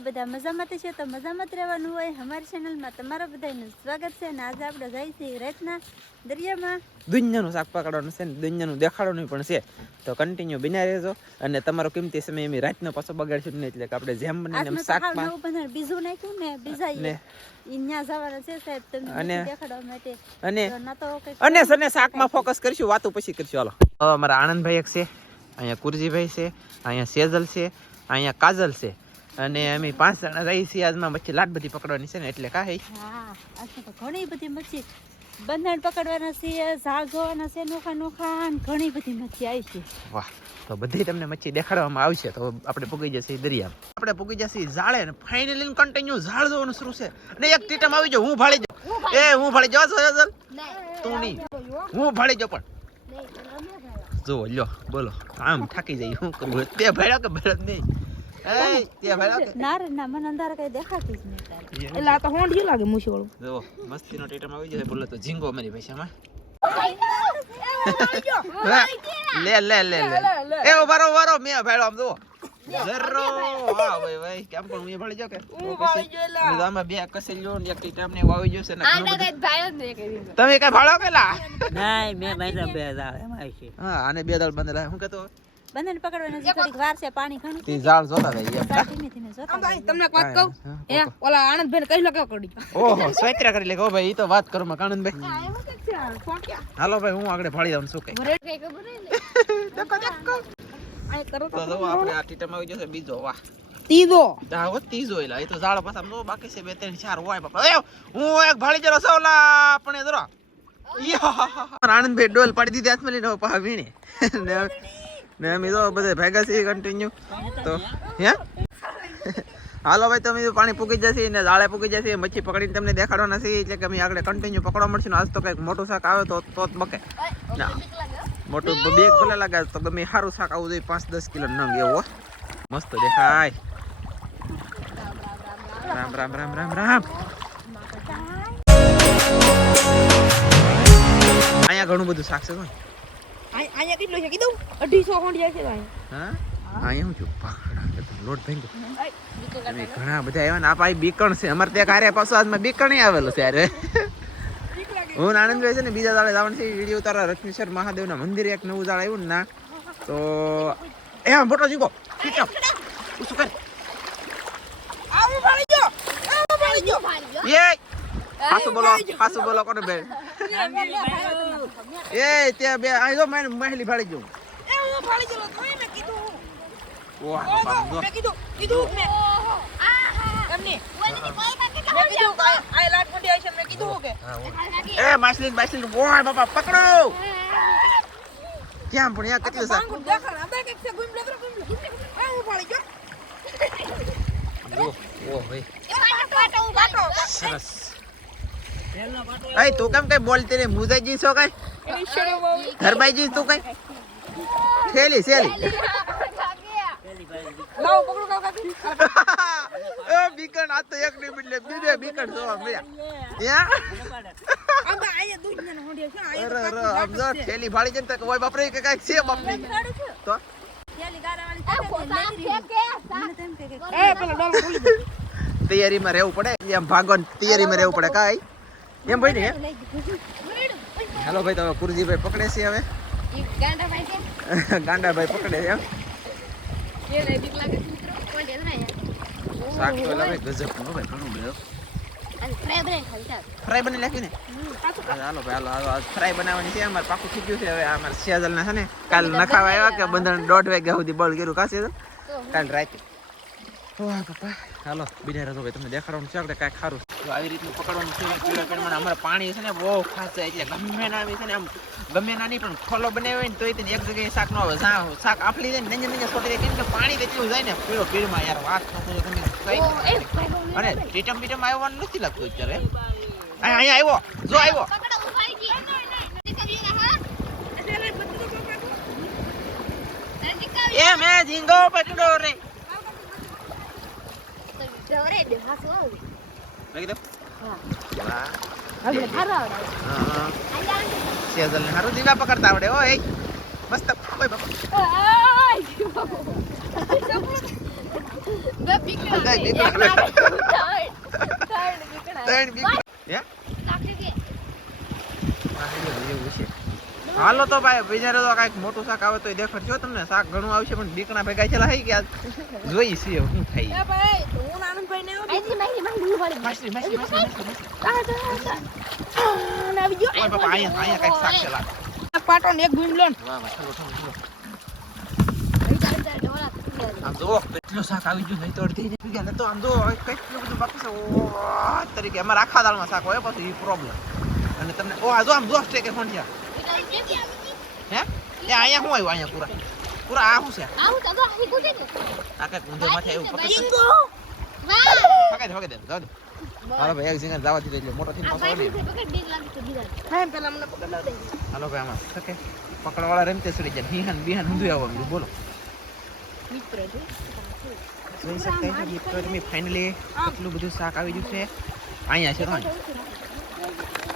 બધા? મજામાં જ તો મજામાં રહેવાનું હોય. અમારી ચેનલમાં તમારા બધાનું સ્વાગત છે અને આજે આપણે જઈ છીએ રાતના દરિયામાં. દુનિયાનું શાક પકડવાનું છે ને દુનિયાનું દેખાડવાનું પણ છે. તો કન્ટિન્યુ બિના રહેજો અને તમારો કિંમતી સમય એમ રાતનો પાછો બગાડશું નહીં એટલે કે આપણે જેમ બને એમ આજનું શાકમાં બીજું નાખ્યું ને બીજા અને- શાકમાં ફોકસ કરશું વાતો પછી કરશું હાલો. અમારા આનંદભાઈ એક છે અહીંયા કુરજીભાઈ છે અહીંયા સેજલ છે અહીંયા કાજલ છે. અને અમે પાંચ જણા રહી છીએ આજમાં. મચ્છી લાટ બધી પકડવાની છે ને એટલે કાંઈ. હા આજે તો ઘણી બધી મચ્છી. બંધારણ પકડવાના છે ઝાડ જોવાના છે નોખા નોખા ઘણી બધી મચ્છી આવી છે. વાહ તો બધી તમને મચ્છી દેખાડવામાં આવશે. તો આપણે પૂગી જશે દરિયા આપણે પૂગી જશે જાળે ને ફાઇનલી કન્ટિન્યુ ઝાડ જોવાનું શરૂ છે. ને એક ટીટમ આવી જાવ હું ભાળી જાઉં. એ હું ભાળી જાઉં. તું નહીં. હું ભાળી જાઉં પણ. જો લ્યો બોલો. આમ થાકી જાય શું કરવું? તે ભાડ્યો કે ભરત નહીં? એ તે ભાડ્યો ના મને અંધારે કઈ દેખાતી જ નહીં એટલે આ તો હોંડિયું લાગે મૂછોળું. જો મસ્તીનો ટીટમ આવી જશે બોલો તો ઝીંગો મારી પૈસામાં લે લે લે લે. એ ઉભારો ઉભારો મેં ભાડ્યો આમ જુઓ. જરો હા ભાઈ ભાઈ કેમ પણ હું એ ભાળી જાઉં કે હું પછી હું તો આમાં બે કસેલ્યો ને એક ટીટમ ને એવું આવી જશે ને ઘણું બધું. તમે કઈ ભાળો પેલા નહીં મેં મારા બે દાળ એમ આવી હા આને બે દાળ બંધેલા હું કહેતો બંધારણ પકડવાના છે થોડીક વાર છે પાણી ઘણું તી ઝાડ જોતા રહી એમ ધીમે ધીમે જોતા આમ તમને વાત કહું હા, એ ઓલા આનંદભાઈ કહી લો ઓહો સ્વૈત્રા કરી લે કો ભાઈ ઈ તો વાત કરો માં કાનંદભાઈ હાલો ભાઈ હું આગળ ભાળી દઉં શું કઈ તો જો આપણે આ ટીટમ આવી જશે બીજો વાહ. તીધો જા ત્રીજો એલા એ તો ઝાડ પાછા નો બાકી છે બે ત્રણ ચાર હોય બાપા. હું એક ભાળી જરો સવલા પણ જરો આનંદભાઈ ડોલ પાડી દીધી હાથમાં લઈને પાછા વીણે. ને ને અમે તો બધે ભેગા છીએ કન્ટિન્યુ તો હે? હાલો ભાઈ તમે પાણી પૂકી જશે ને જાળે પૂકી જશે મચ્છી પકડીને તમને દેખાડવાના છે એટલે કે અમે આગળ કન્ટિન્યુ પકડવા મળશે. આજ તો કંઈક મોટું શાક આવે તો તો જ બકે. ના. મોટું બેગ ભલે લાગે તો ગમે સારું શાક આવું જોઈએ. પાંચ દસ કિલો નંગ એવો મસ્ત દેખાય. રામ રામ રામ રામ રામ. અહીંયા ઘણું બધું શાક છે કોઈ અહીંયા કેટલું છે? કીધું? અઢીસો હોંડિયા છે હા? અહીંયા હું છું પાખડા કે તમે લોટ ભાંગ્યો. તમે ઘણા બધા આવ્યા ને આ પાઈ બીકણ છે. અમારે ત્યાં કાર્ય પાછું આજમાં બીકણ આવેલું છે યારે. હું આનંદ આનંદભાઈ છે ને બીજા દાડે જવાનું છે. વીડિયો તારા રત્નેશ્વર મહાદેવના મંદિરે એક નવું દાડ આવ્યું ને ના. તો એ શું કરે? ગયો એ હાસુ બોલો હાસુ બોલો કોને બે એ ત્યાં બે અહીં જો મેં મહેલી ભાળી ગયું એ હું ભાળી ગયો તો મેં કીધું. વાહ મેં કીધું કીધું મેં. એમને મેં કીધું આ આ લાટ મોટી આવી છે. મેં કીધું કે એ માછલી માછલી ઓય બાપા પકડો! ક્યાં પણ યા કેટલું શાક દેખાડ આ બે છે ગુમ લેતો ગુમ લે હું ભાળી ગયો જો. ઓ ભાઈ. પાટો પાટો સરસ. અય તું કેમ કઈ બોલતી રે મુજાજી છો કઈ? ધરબાઈજી તું કઈ? થેલી સેલી લાવ પકડો કાકી એ બીકણ આ તો એક ની બદલે બીજે બીકણ જોવા મળ્યા યા આ બે આયા દૂધ ને હોંડે છે અરે આયા અરે આમ જો થેલી ભાળી જાય ને તો ઓય બાપરે કે કાંઈક છે બાપની. તો? થેલી ગારાવાળી છે કે એ પેલા ડોલ ખોલી દે. તૈયારીમાં રહેવું પડે એમ ભાગવાની તૈયારીમાં રહેવું પડે કાંઈ? એમ ભાઈ ને હેલો ભાઈ તો કુરજીભાઈ પકડે છે હવે. ગાંડાભાઈ પકડે છે એમ. શાક તો એલા ગજબ નો ભાઈ ઘણું બધું. ફ્રાય બની નાખી ને? હાલો ભાઈ હાલો હાલો ફ્રાય બનાવવાની છે અમારે પાકું થઈ ગયું છે. હવે અમારે સિયાજલ ના છે ને કાલ નખાવા આવ્યા કે બંધણ દોઢ વાગ્યા સુધી બળ કર્યું કાશે કાલ રાતે. વાહ પપ્પા હાલો બીજા રસો ભાઈ તમને દેખાડવાનું છે કાંઈક ખારું તો આવી રીતનું પકડવાનું છે પીળા પેડમાં અમારે પાણી છે ને બહુ ખાસ છે એટલે ગમે ના આવી છે ને આમ ગમે ના નહીં પણ ખોલો બનાવ્યો હોય ને તોય તેને એક જગ્યાએ શાક ન આવે. શાક આફલી જાય ને નંજે નંજે છોટી જાય કેમ કે પાણી તેટલું જાય ને પીળો પીળમાં યાર વાત ન તમે કઈ અને ટીટમ બીટમ આવવાનું નથી લાગતું અત્યારે અહીંયા આવ્યો જો આવ્યો એ મેં ઝીંગો પટડો રે. હા હા છે. ત્રણ. હે હા, છે. હાલો તો ભાઈ બીજા તો કાંઈક મોટું શાક આવે તો દેખાડજો તમને શાક ઘણું આવશે પણ બીકણા ભેગા ગયા જોઈ છીએ શું થાય એ ભાઈ, તો હું ને માછલી માછલી માછલી. આ, આ, આ. આ, આવી ગયો. ઓય બાપા અહીંયા અહીંયા કાંઈક છે લાગ. એક પાટો ને એક ભૂંડ લો ને. વાહ વાહ ચલો ચલો ચલો. આમ જુઓ કેટલું શાક આવી ગયું નહીં તો અડધી ને ગયા ને તો આમ બધું બાકી છે ઓહ, તરીકે અમારા આખા દાળમાં શાક હોય પછી એ પ્રોબ્લેમ અને તમને ઓ આ જો આમ જો સ્ટેકે ફોન છે હે એ અહીંયા શું આવ્યું અહીંયા પૂરા પૂરા આ શું છે આવું તો તો છે આ કંઈક ઊંધો માથે એવું પકડ! પકડ પકડ દે જાવ ભાઈ એક ઝીંગા જવા દીધો એટલે મોટો થઈને પાછો નહીં પકડ બીક લાગે તો બીજા હા, પેલા મને પકડાવ દે. હાલો ભાઈ આમાં. ઓકે. પકડવાળા રમતે સડી જાય હિહાન બિહાન ઊંધું આવવાનું બોલો. મિત્ર. જોઈ શકતા છો મિત્રો તમે ફાઇનલી કેટલું બધું શાક આવી ગયું છે. અહીંયા છે તો અહીંયા.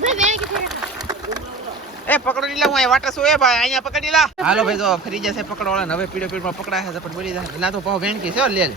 ભાઈ, વેણ કે છે? એ પકડી લા હું અહીં વાટે એ ભાઈ અહીંયા પકડી લા. હાલો ભાઈ તો ફરી જશે પકડવાળા ને હવે પીડો પીડમાં પકડાય છે પણ બોલી જાય ના તો પાવ વેણકી છે લે લે.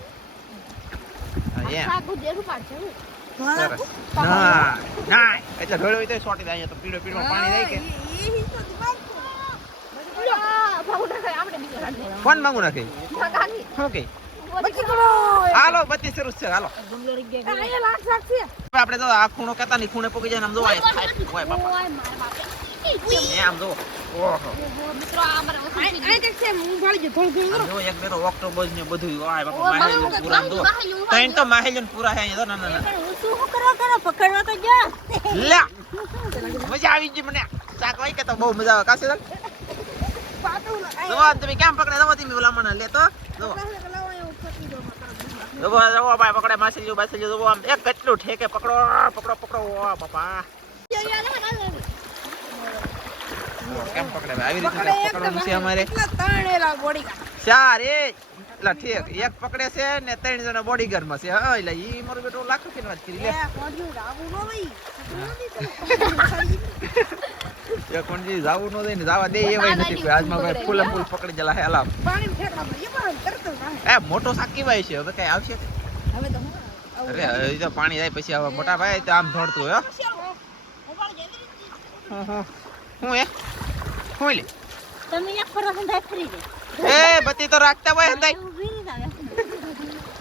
ફોન માંગુ નાખી. શાક આખી. શું કે? બચી ગયો. હાલો. શરૂ છે હાલો. આ અહીંયા લાખ શાક છે. હવે આપણે તો આ ખૂણો કહેતા નહીં ખૂણે પોકી જાય ને આમ જોવાય. બાપા. બાપે. આમ જો ઓહો ઓહો, મિત્રો, આ મારા વસ્તુ આ- આ છે, હું પાડી ગયો. થોડું થોડું જો એક બેરો ઓક્ટોબસ ને બધું આય બાપા પૂરા માહેલું પૂરા ના ના ના. લે મજા આવી ગઈ મને શાક કે તો બહુ મજા આવે ના- તમે કેમ પકડે જવા તમે ઓલા મને લે તો જો લાવો, લાવો, એવું પતી ગયો મારા. જવો જવો ભાઈ પકડે જવો આમ એક કેટલું ઠેકે પકડો પકડો પકડો ઓ બાપા કેમ પકડે ભાઈ? આવી રીતે પકડવાનું છે અમારે. કેટલા બોડીગાર્ડ. ચાર એ એટલે ઠીક. એક પકડે છે ને ત્રણ જણા બોડીગાર્ડમાં છે. હા એટલે ઈ મારું બેટો લાખ વાત કરી લે. એ કોણજી જાવું ન દે ને જાવા? દે એવાય નથી. કોઈ આજમાં ભાઈ ફૂલ ફૂલ પકડી જલા હે ફેંકવા. એ મોટો શાક ભાઈ છે હવે કઈ આવશે? હવે તો અરે હવે તો પાણી જાય પછી હવે મોટા ભાઈ તો આમ હો. હું હું. હું એ? હું લે તમે એક ફરવા સંધાય ફરી જાય. એ બત્તી તો રાખતા હોય હંધાઈ ઊભી રહી જાવ.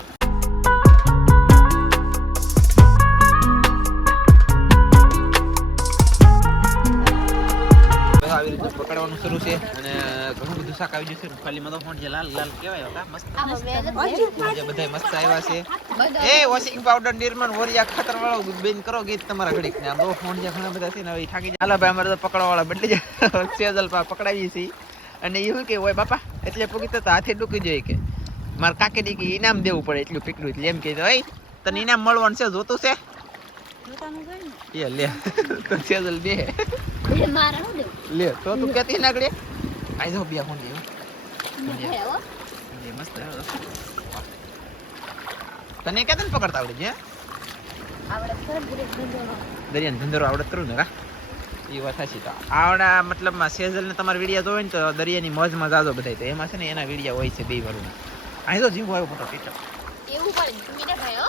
આવી રીતે પકડવાનું શરૂ છે અને ઘણું બધું શાક આવી જશે ખાલીમાં તો ફોન છે. લાલ લાલ કેવાય મસ્ત. બધા મસ્ત આવ્યા છે. એ વોશિંગ પાવડર નિર્માણ વરિયા ખાતર વાળો બેન કરો ગીત તમારા ઘડીક ને. બહુ ફોન જે ઘણા બધા છે ને. હવે થાકી જાય. હાલો ભાઈ અમારે તો પકડવા વાળા બદલી જાય. સેજલ પા પકડાવી છીએ. અને એવું કે હોય બાપા એટલે પૂકી તો હાથે ડૂકી જોઈએ કે. મારે કાકી કે ઇનામ દેવું પડે એટલું પીકડું. એટલે એમ કે તને ઇનામ મળવાનું છે જોતું છે. એ લે. તો સેજલ દે? લે તો તું કેતી નાગડે જો બે ફોન. એ મસ્ત તને કેતા ને પકડતા આવડે છે આવડે ધંધરો. દરિયાનો ધંધો આવડત કરું ને કા એ વાત સાચી તો આવડા મતલબમાં સેઝલ ને તમારા વીડિયો જોવે ને તો દરિયાની મોજમાં જાજો બધાય તો એમાં છે ને એના વીડિયો હોય છે બે વાળું અહીં તો જીવો આવ્યો મોટો પીટો એવું ના હો.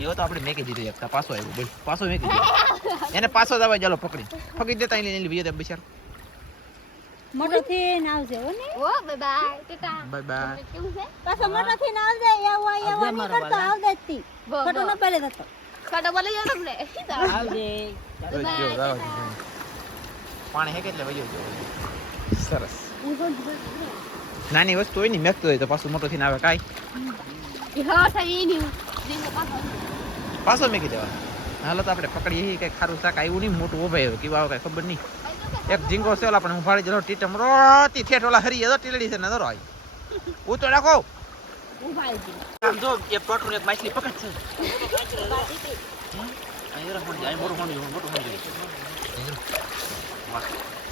એવો તો આપણે મેકી દીધો એક પાછો આવ્યો બોલ પાછો મેકી દીધો એને પાછો જવા ચાલો પકડી પકડી દેતા એની બીજો બિચાર મોટો થઈને આવજે હો ને? ઓ bye bye tata. Bye bye કેવું છે? પાછો મોટો થઈને આવજે એવો એવો નહીં કરતો આવજે જ તી. ખોટો ન પહેલે થતો ખોટો બોલે જો તમને? આવજે. પાણી હે કેટલે વયો જો સરસ. નાની વસ્તુ હોય ને મેકતો હોય તો પાછું મોટો થઈને આવે કાઈ. હા થઈ ની પાછો પાછો મેકી દેવા હાલો તો આપણે પકડીએ કઈ ખારું શાક આવ્યું નહીં મોટું ઉભાઈ કેવા આવે કઈ ખબર નહીં. એક ઝીંગો છે ઓલા પણ હું ફાડી જલો ટીટમ રોતી ઠેઠ ઓલા હરી જતો ટીલડી છે ને ધરો આવી રાખો? ઊભા આવી ગઈ. આમ જો એક ટોટું એક માછલી પકડ છે.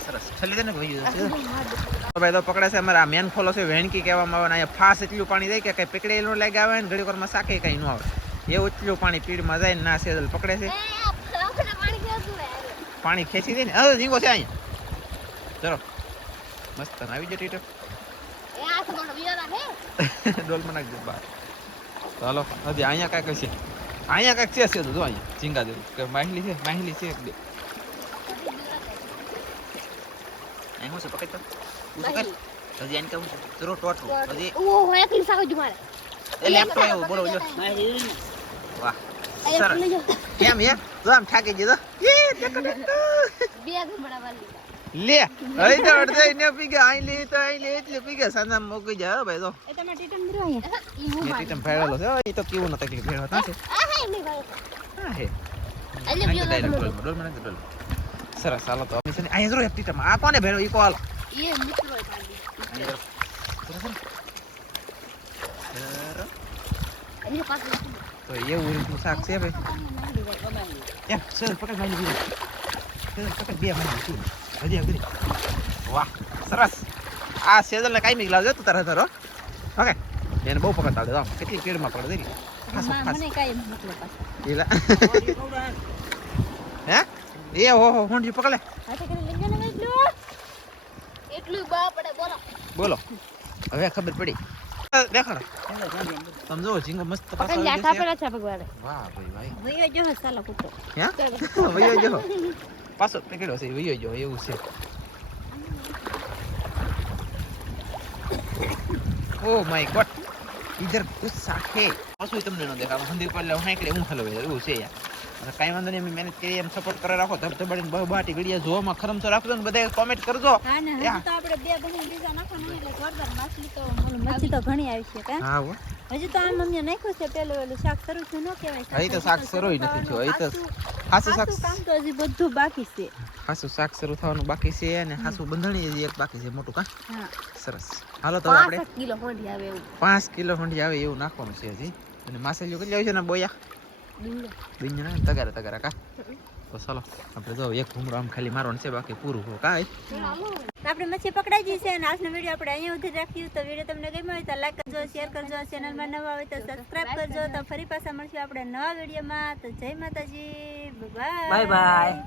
સરસ. દે ને ભાઈ તો ભાઈ તો પકડે છે અમારે આ મેન ખોલો છે વેણકી કહેવામાં આવે ને અહીંયા ફાસ એટલું પાણી જાય કે કઈ પકડેલું લાગે આવે ને ઘડી વારમાં સાકે કઈ ન આવે. એવું એટલું પાણી પીડમાં જાય ને ના સેદલ પકડે છે. પાણી ખેંચી દે ને. હવે ઝીંગો છે અહીંયા. ચલો. મસ્ત આવી જાય ટીટર ડોલમાં નાખજો બહાર ચાલો. હજી અહીંયા કાંઈક છે અહીંયા કાંઈક છે છે તો જો અહીંયા. ઝીંગા જેવું. કે માહિલી છે? માહિલી છે એક બે. અહીં શું છે? પકડ તો પકડ. હજી એને કહું છું. ચલો ટોટલું હજી. સાવ જ મારે. એટલે બોલો જો વાહ. કેમ એ જો આમ થાકી ગયો એ ટેકો ટેકો. બે ગમડા વાળી. લે અહીં તો અડધો ને પી ગયા અહીં લે તો અહીં લે એટલે પી ગયા. સાંજા મૂકી જાય ભાઈ તો એ તમે ટીટન ભર્યો અહીંયા? હું. ટીટમ ફેરેલો છે એ તો કેવું ન તકલીફ તા હે. હા હે તો. સરસ હાલો તો છે ને અહીંયા જો ટીટમ. આ કોને ભેળો ઈ કો એ મિત્રો એ તો એવું રીતનું શાક છે ભાઈ સર પકડ બીજી સર પકડ બે મારી શું હજી આગળ વાહ સરસ. આ સેજલ ને કાંઈ લાવજો તું તારા તારો ઓકે. એને બહુ પકડ આવડે આમ. કેટલી પેડમાં પકડ દે ખાસમાં ખાસ. મને કાંઈ મોકલો પાછા એલા. હે? એ હો હો હોંડી પકડે બોલો. હવે ખબર પડી. દેખાડો. સમજો ઝીંગો મસ્ત પાછો પકડી આવી છે. ભગવાને. વાહ ભાઈ ભાઈ વયો જો સાલા કૂતો. હે? વયો જો પાછો પકડ્યો છે વયો જો એવું છે. ઓ માય ગોડ ઇધર સાખ હે પાછું તમને ન દેખાય મંદિર પર લે હાંકડે હું એવું છે યાર અને કાંઈ વાંધો નહીં અમે મહેનત કરી એમ સપોર્ટ કરે રાખો. ધબધબાડીને બહુ બાટી વીડિયો જોવામાં ખરમ તો રાખજો ને બધા કોમેન્ટ કરજો. હા ને હજી તો આપણે બે બહેન બીજા નાખવાના એટલે જોરદાર માછલી તો મચ્છી તો ઘણી આવી છે કાં? હા હો. હજી તો આ મમ્મી નાખ્યું છે પેલું ઓલું શાક શરૂ છે ન કહેવાય અહીં તો શાક શરૂ નથી થયો અહીં તો ખાસું- શાક કામ તો હજી બધું બાકી છે. હાસુ શાક શરૂ થવાનું બાકી છે અને હાસું બંધણી હજી એક બાકી છે મોટું કા? હા. સરસ. હાલો તો આપણે પાંસઠ કિલો હોંડી આવે એવું. પાંચ કિલો ફંડી આવે એવું નાખવાનું છે હજી. અને માસેલીઓ કેટલી આવી છે ને બોયા? દુનિયા ને તગારા તગારા કા તો ચાલો આપણે જો એક ઘૂમરો આમ ખાલી મારવાનું છે બાકી પૂરું હો આપણે મચ્છી પકડાઈ ગઈ છે અને આજનો વીડિયો આપણે અહીંયા ઉધી રાખ્યું તો વીડિયો તમને ગમ્યો હોય તો લાઈક કરજો શેર કરજો ચેનલમાં નવા હોય તો સબસ્ક્રાઇબ કરજો તો ફરી પાછા મળશું આપણે નવા વિડીયોમાં તો જય માતાજી બાય બાય બાય